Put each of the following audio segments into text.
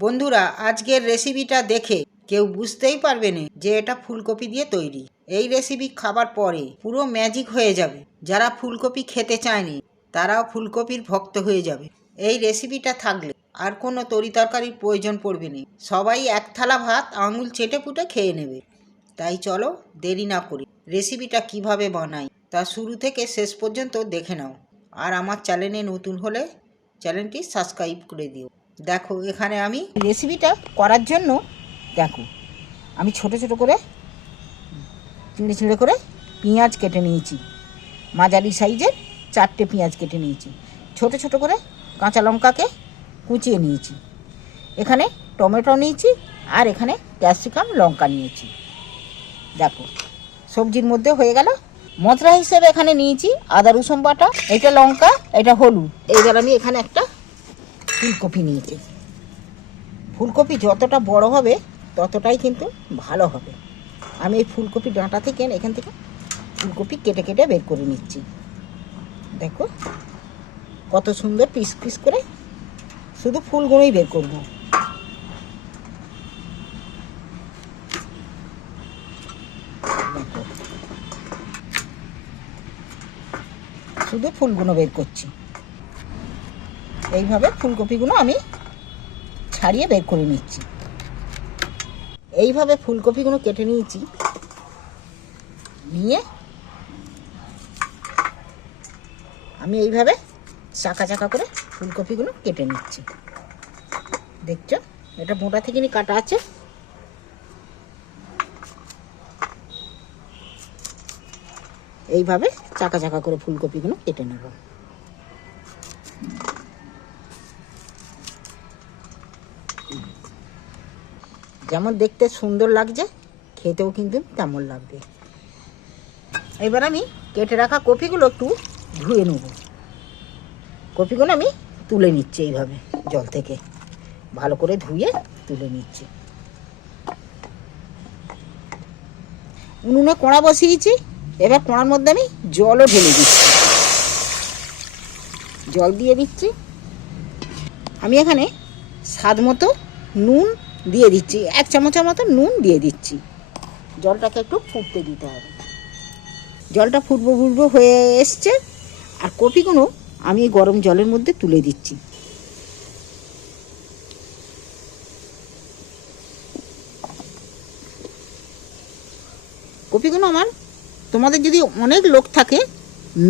বন্ধুরা, আজকের রেসিপিটা দেখে কেউ বুঝতেই পারবে না যে এটা ফুলকপি দিয়ে তৈরি। এই রেসিপি খাবার পরে পুরো ম্যাজিক হয়ে যাবে। যারা ফুলকপি খেতে চায়নি, তারাও ফুলকপির ভক্ত হয়ে যাবে। এই রেসিপিটা থাকলে আর কোনো তরি তরকারির প্রয়োজন পড়বে না। সবাই এক থালা ভাত, আঙুল চেটে পুটে খেয়ে নেবে। তাই চলো দেরি না করি রেসিপিটা কীভাবে বানাই, তা শুরু থেকে শেষ পর্যন্ত দেখে নাও। আর আমার চ্যানেলে নতুন হলে চ্যানেলটি সাবস্ক্রাইব করে দিও। দেখো, এখানে আমি রেসিপিটা করার জন্য, দেখো, আমি ছোট ছোট করে, চিড়ে চিড়ে করে পেঁয়াজ কেটে নিয়েছি। মাঝারি সাইজের চারটে পেঁয়াজ কেটে নিয়েছি। ছোট ছোট করে কাঁচা লঙ্কাকে কুচিয়ে নিয়েছি। এখানে টমেটো নিয়েছি আর এখানে ক্যাপসিকাম লঙ্কা নিয়েছি। দেখো, সবজির মধ্যে হয়ে গেল। মশলা হিসেবে এখানে নিয়েছি আদা রসুন বাটা, এটা লঙ্কা, এটা হলুদ। এইবার আমি এখানে একটা ফুলকপি নিয়েছি ফুলকপি যতটা বড় হবে, ততটাই কিন্তু ভালো হবে। আমি এই ফুলকপি ডাঁটা থেকে, এখান থেকে ফুলকপি কেটে কেটে বের করে নিচ্ছি। দেখো, কত সুন্দর পিস পিস করে শুধু ফুলগুলোই বের করব। শুধু ফুলগুলো বের করছি। এইভাবে ফুলকপিগুলো আমি ছাড়িয়ে বের করে নিচ্ছি। এইভাবে ফুলকপিগুলো কেটে নিয়েছি। নিয়ে আমি এইভাবে চাকা চাকা করে ফুলকপিগুলো কেটে নিচ্ছি। দেখছ? এটা মোটা থেকে কাটা আছে। এইভাবে চাকা চাকা করে ফুলকপিগুলো কেটে নেব। যেমন দেখতে সুন্দর লাগছে, খেতেও কিন্তু তেমন লাগবে। এবার আমি কেটে রাখা কপিগুলো একটু ধুয়ে নেব। কপিগুলো আমি তুলে নিচ্ছি এইভাবে, জল থেকে। ভালো করে ধুয়ে তুলে নিচ্ছি। উনুনে কোড়া বসিয়েছি, এবার কোড়ার মধ্যে আমি জলও ঢেলে দিচ্ছি। জল দিয়ে দিচ্ছি। আমি এখানে স্বাদ মতো নুন দিয়ে দিচ্ছি। এক চামচের মতো নুন দিয়ে দিচ্ছি। জলটাকে একটু ফুটতে দিতে হবে। জলটা ফুটবো ফুটবো হয়ে এসছে। আর কপিগুলো আমি গরম জলের মধ্যে তুলে দিচ্ছি। কপিগুলো আমার, তোমাদের যদি অনেক লোক থাকে,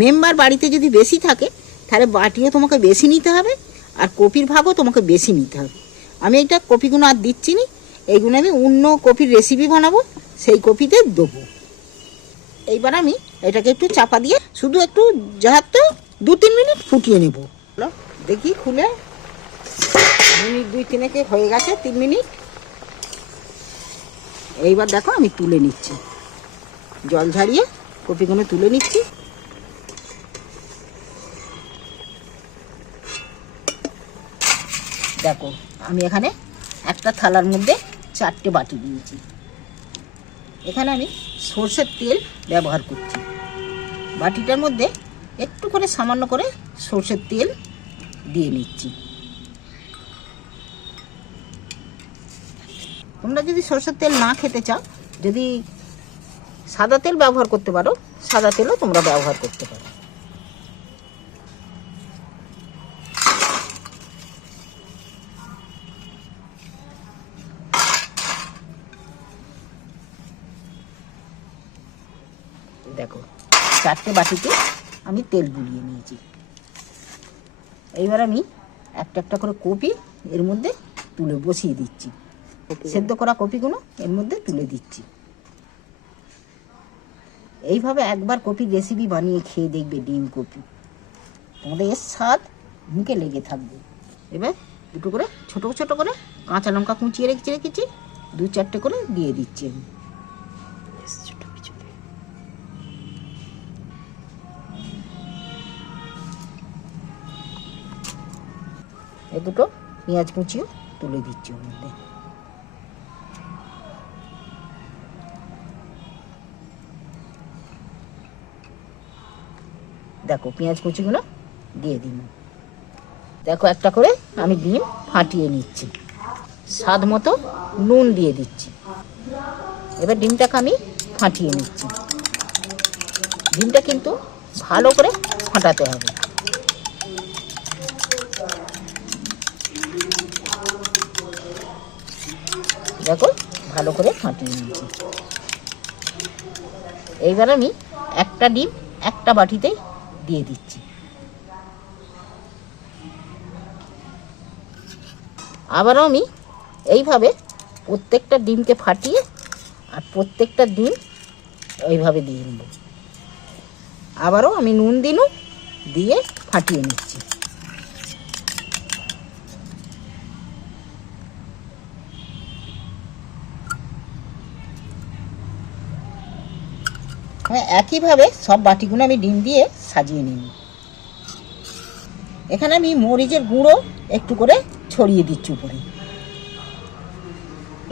মেম্বার বাড়িতে যদি বেশি থাকে, তাহলে বাটিও তোমাকে বেশি নিতে হবে, আর কপির ভাগও তোমাকে বেশি নিতে হবে। আমি এটা কপিগুলো আর দিচ্ছি নি, এইগুলো আমি অন্য কপির রেসিপি বানাবো, সেই কপিতে দেবো। এইবার আমি এটাকে একটু চাপা দিয়ে শুধু একটু যাহাতে দু তিন মিনিট ফুটিয়ে নেব। দেখি খুলে। মিনিট দুই তিনেকে হয়ে গেছে, তিন মিনিট। এইবার দেখো আমি তুলে নিচ্ছি। জল ঝাড়িয়ে কপিগুলো তুলে নিচ্ছি। দেখো, আমি এখানে একটা থালার মধ্যে চারটে বাটি দিয়েছি। এখানে আমি সর্ষের তেল ব্যবহার করছি। বাটিটার মধ্যে একটু করে সামান্য করে সর্ষের তেল দিয়ে নিচ্ছি। তোমরা যদি সর্ষের তেল না খেতে চাও, যদি সাদা তেল ব্যবহার করতে পারো, সাদা তেলও তোমরা ব্যবহার করতে পারো দেখো চারটে বাটিতে আমি তেল গুলিয়ে নিয়েছি। এইবার আমি একটা একটা করে কপি এর মধ্যে তুলে বসিয়ে দিচ্ছি। সেদ্ধ করা কপিগুলো এর মধ্যে তুলে দিচ্ছি। এইভাবে একবার কপির রেসিপি বানিয়ে খেয়ে দেখবে ডিম কপি। তোমাদের এর স্বাদ মুখে লেগে থাকবে। এবার দুটো করে ছোট ছোট করে কাঁচা লঙ্কা কুঁচিয়ে রেখেছি রেখেছি দু চারটে করে দিয়ে দিচ্ছি আমি। এই দুটো পেঁয়াজ কুচিও তুলে দিচ্ছি ওর মধ্যে। দেখো পেঁয়াজ কুচিগুলো দিয়ে দিন দেখো একটা করে আমি ডিম ফাটিয়ে নিচ্ছি। স্বাদ মতো নুন দিয়ে দিচ্ছি। এবার ডিমটাকে আমি ফাটিয়ে নিচ্ছি। ডিমটা কিন্তু ভালো করে ফাটাতে হবে। দেখো, ভালো করে ফাটিয়ে নিয়েছি। এইবার আমি একটা ডিম একটা বাটিতে দিয়ে দিচ্ছি। আবারও আমি এইভাবে প্রত্যেকটা ডিমকে ফাটিয়ে আর প্রত্যেকটা ডিম ওইভাবে দিয়ে নেব। আবারও আমি নুন দিনু দিয়ে ফাটিয়ে নিচ্ছি। একইভাবে সব বাটিগুলো আমি ডিম দিয়ে সাজিয়ে নিই। এখানে আমি মরিচের গুঁড়ো একটু করে ছড়িয়ে দিচ্ছি উপরে।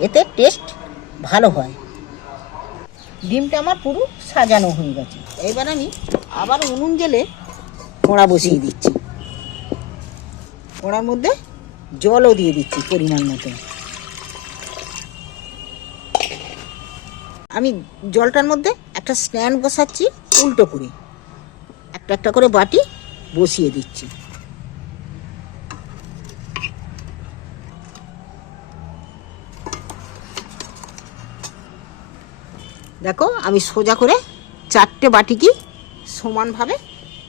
এতে টেস্ট ভালো হয়। ডিমটা আমার পুরো সাজানো হয়ে গেছে। এবার আমি আবার উনুন জেলে কড়া বসিয়ে দিচ্ছি। কড়ার মধ্যে জলও দিয়ে দিচ্ছি পরিমাণ মতো। আমি জলটার মধ্যে একটা স্ট্যান্ড বসাচ্ছি, উল্টো করে। একটা একটা করে বাটি বসিয়ে দিচ্ছি। দেখো, আমি সোজা করে চারটে বাটিকে সমানভাবে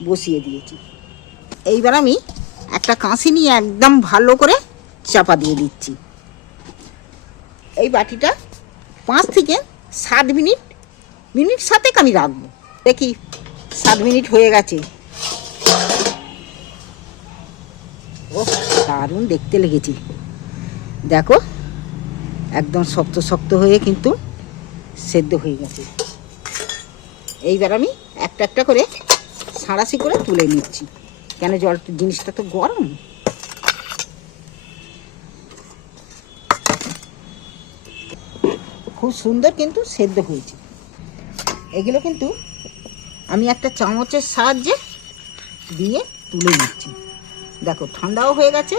বসিয়ে দিয়েছি। এইবার আমি একটা কাঁচি নিয়ে একদম ভালো করে চাপা দিয়ে দিচ্ছি। এই বাটিটা পাঁচ থেকে সাত মিনিট মিনিট সাতেক আমি রাখব। দেখি, সাত মিনিট হয়ে গেছে। ও দারুণ দেখতে লেগেছে। দেখো, একদম শক্ত শক্ত হয়ে কিন্তু সেদ্ধ হয়ে গেছে। এইবার আমি একটা একটা করে সাঁড়াশি করে তুলে নিচ্ছি। কেন জল, জিনিসটা তো গরম। খুব সুন্দর কিন্তু সেদ্ধ হয়েছে। এগুলো কিন্তু আমি একটা চামচের সাহায্যে দিয়ে তুলে নিচ্ছি। দেখো, ঠান্ডাও হয়ে গেছে।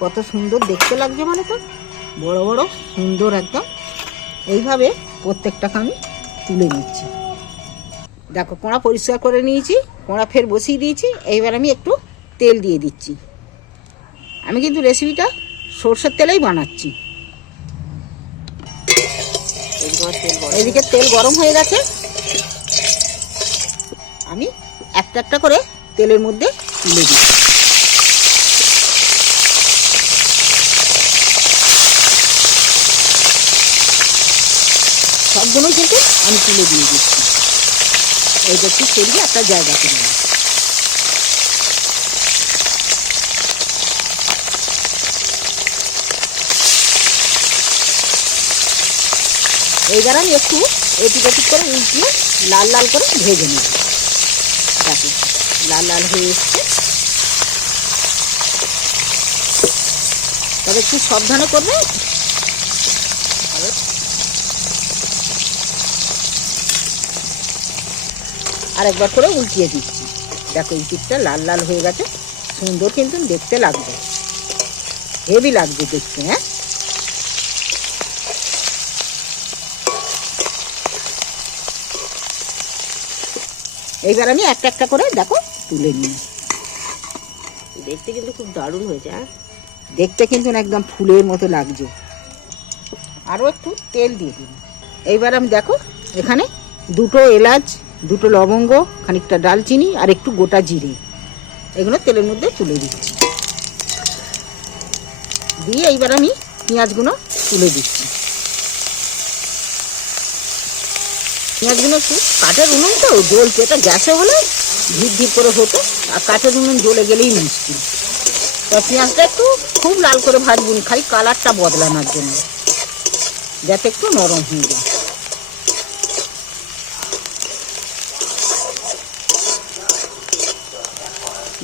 কত সুন্দর দেখতে লাগছে মানে তো। বড় বড়, সুন্দর একদম। এইভাবে প্রত্যেকটাকে আমি তুলে নিচ্ছি। দেখো, কোঁড়া পরিষ্কার করে নিয়েছি, কোঁড়া ফের বসিয়ে দিয়েছি। এইবার আমি একটু তেল দিয়ে দিচ্ছি। আমি কিন্তু রেসিপিটা সর্ষের তেলেই বানাচ্ছি। এদিকে তেল গরম হয়ে গেছে। একটা একটা করে তেলের মধ্যে তুলে দিই। সবগুলোই কিন্তু আমি তুলে দিয়ে দিচ্ছি। এইটা একটু সরিয়ে একটা জায়গা করে নিই এইবার আমি একটু এটিক এটিক করে উল্টিয়ে লাল লাল করে ভেজে নেব। দেখো, লাল লাল হয়ে এসছে। তবে একটু সাবধানে করবে। আর একবার করে উল্টিয়ে দিচ্ছি। দেখো, এই লাল লাল হয়ে গেছে। সুন্দর কিন্তু দেখতে লাগবে। হেভি লাগবে দেখতে হ্যাঁ? এইবার আমি একটা একটা করে দেখো তুলে নিই। দেখতে কিন্তু খুব দারুণ হয়েছে হ্যাঁ? দেখতে কিন্তু একদম ফুলের মতো লাগছে। আরও একটু তেল দিয়ে দিন এইবার আমি দেখো এখানে দুটো এলাচ দুটো লবঙ্গ খানিকটা ডালচিনি আর একটু গোটা জিরে। এগুলো তেলের মধ্যে তুলে দিচ্ছি। দিয়ে এইবার আমি পেঁয়াজগুলো তুলে দিচ্ছি। পেঁয়াজগুলো একটু কাঠের উনুন তো জ্বলছে এটা গ্যাসে হলে? ঝিপ ঝিপ করে হতো। আর কাঠের উনুন জ্বলে গেলেই মুশকিল তো পেঁয়াজটা একটু খুব লাল করে ভাজবুন, খালি কালারটা বদলানোর জন্য। যাতে একটু নরম হয়ে যায়।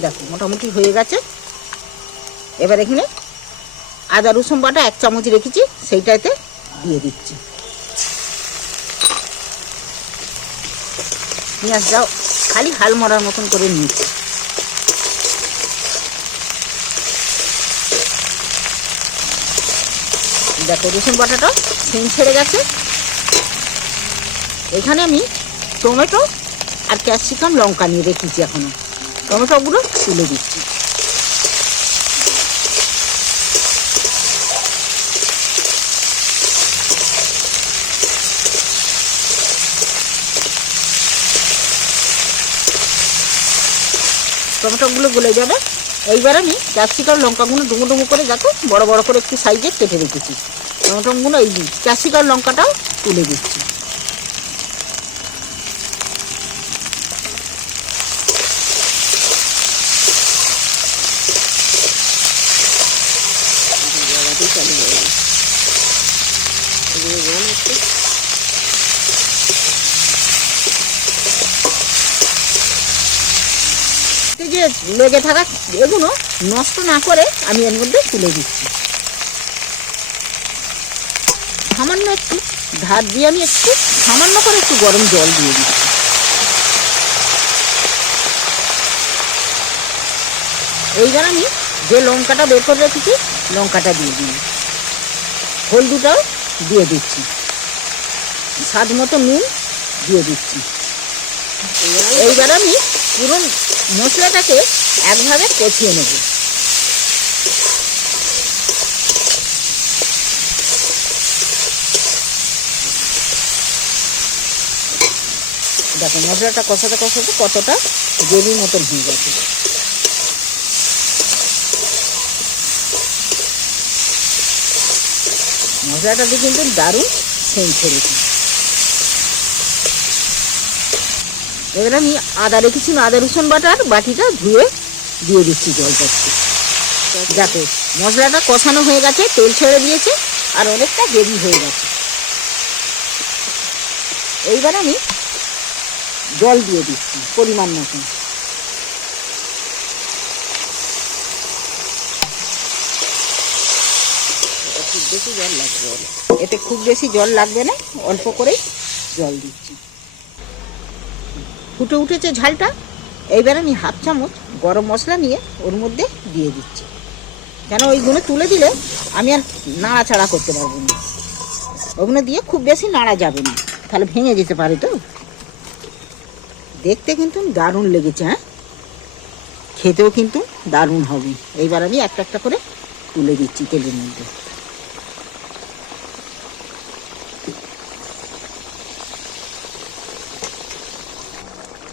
দেখো, মোটামুটি হয়ে গেছে। এবার এখানে আদা রসুন বাটা এক চামচ রেখেছি, সেইটাতে দিয়ে দিচ্ছি। পেঁয়াজটাও খালি হাল মরার মতন করে নিয়েছি দেখো, রসুন বাটাটা সিম ছেড়ে গেছে। এখানে আমি টমেটো আর ক্যাপসিকাম লঙ্কা নিয়ে রেখেছি এখনও। টমেটোগুলো তুলে দিচ্ছি। টমেটোগুলো গলে যাবে। এইবার আমি ক্যাপসিকাম লঙ্কাগুলো ডুমু ডুমো করে যাতে বড় বড় করে একটু সাইজে কেটে রেখেছি। টমেটোগুলো এই ক্যাপসিকাম লঙ্কাটাও তুলে দিচ্ছি জায়গাতেই চালু হয়ে গেল এগুলো জল একটু এই যে লেগে থাকা এগুলো নষ্ট না করে আমি এর মধ্যে তুলে দিচ্ছি। সামান্য একটু ধার দিয়ে আমি একটু সামান্য করে একটু গরম জল দিয়ে দিচ্ছি। এইবার আমি যে লঙ্কাটা বের করে রেখেছি, লঙ্কাটা দিয়ে দিই হলদুটাও দিয়ে দিচ্ছি। স্বাদ মতো নুন দিয়ে দিচ্ছি। এইবার আমি পুরো মশলাটাকে একভাবে কষিয়ে নেব। দেখো, মশলাটা কষাতে কষাতে কতটা গ্রেভির মতন হয়ে গেছে। মশলাটা দিয়ে কিন্তু দারুণ সেন্ট ছেড়েছি এবার আমি আদা রেখেছি, আদা, রসুন বাটার, বাটিটা ধুয়ে দিয়ে দিচ্ছি জলটা একটু দেখো মশলাটা কষানো হয়ে গেছে, তেল ছেড়ে দিয়েছে, আর অনেকটা গ্রেভি হয়ে গেছে। এইবার আমি জল দিয়ে দিচ্ছি, পরিমাণ মতন খুব বেশি জল লাগবে এতে খুব বেশি জল লাগবে না, অল্প করেই জল দিচ্ছি। ফুটে উঠেছে ঝালটা। এইবার আমি হাফ চামচ গরম মশলা নিয়ে ওর মধ্যে দিয়ে দিচ্ছি। কেন ওইগুলো তুলে দিলে আমি আর নাড়াচাড়া করতে পারব না। ওগুলো দিয়ে খুব বেশি নাড়া যাবে না। তাহলে ভেঙে যেতে পারে তো। দেখতে কিন্তু দারুণ লেগেছে হ্যাঁ? খেতেও কিন্তু দারুণ হবে। এইবার আমি একটা একটা করে তুলে দিচ্ছি তেলের মধ্যে।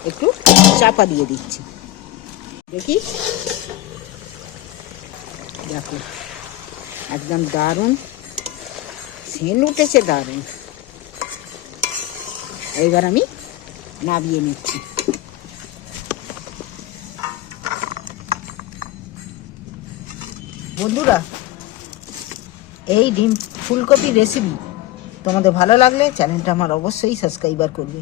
একটু চাপা দিয়ে দিচ্ছি। দেখি। দেখো, একদম দারুণ। সেন উঠেছে দারুণ। এইবার আমি নাবিয়ে নিচ্ছি। বন্ধুরা, এই ডিম ফুলকপি রেসিপি তোমাদের ভালো লাগলে চ্যানেলটা আমার অবশ্যই সাবস্ক্রাইবার করবে।